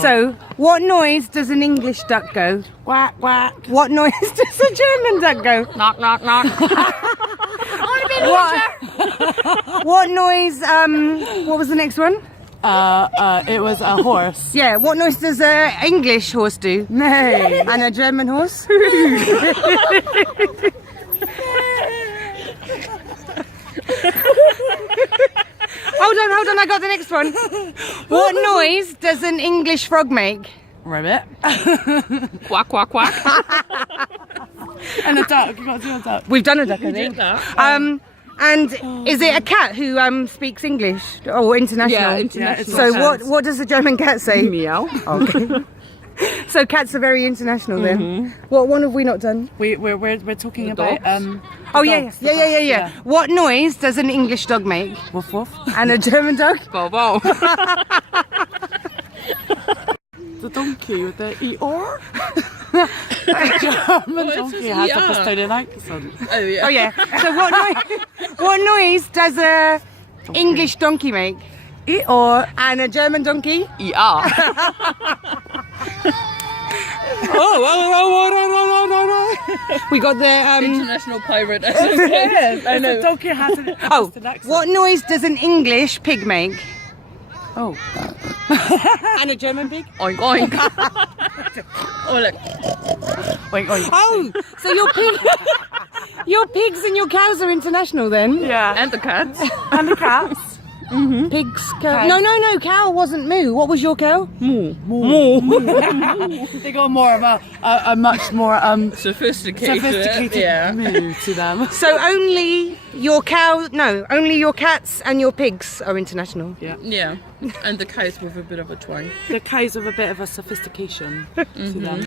So, what noise does an English duck go? Quack, quack. What noise does a German duck go? Knock, knock, knock. What noise, what was the next one? It was a horse. Yeah, what noise does a English horse do? Nay. And a German horse? Hold on, I got the next one. What noise does an English frog make? Ribbit. Quack, quack, quack. And a duck. You got to do a duck. We've done a duck, I think. And is it a cat who speaks English or international? Yeah, international. So what does the German cat say? Meow. Okay. So cats are very international then. What one have we not done? We're talking about Oh dogs, yeah. What noise does an English dog make? Woof woof. And a German dog? Bow bow. The donkey with the E-R. German donkey has a Bristolian accent. Oh yeah. So what noise does a English donkey make? E-R. And a German donkey? E-R. We got the International pirate. Yes, I know. The donkey has an accent. what noise does an English pig make? Oh. And a German pig? Oink oink. Oh look. Wait, wait. Oh, so your pigs and your cows are international then? Yeah. And the cats. And the cats. Pigs, cow. No, cow wasn't moo. What was your cow? Moo. They got more of a much more Sophisticated. Yeah. moo to them. So only your cats and your pigs are international. Yeah. Yeah. And the cows with a bit of a twang. The cows with a bit of a sophistication to them.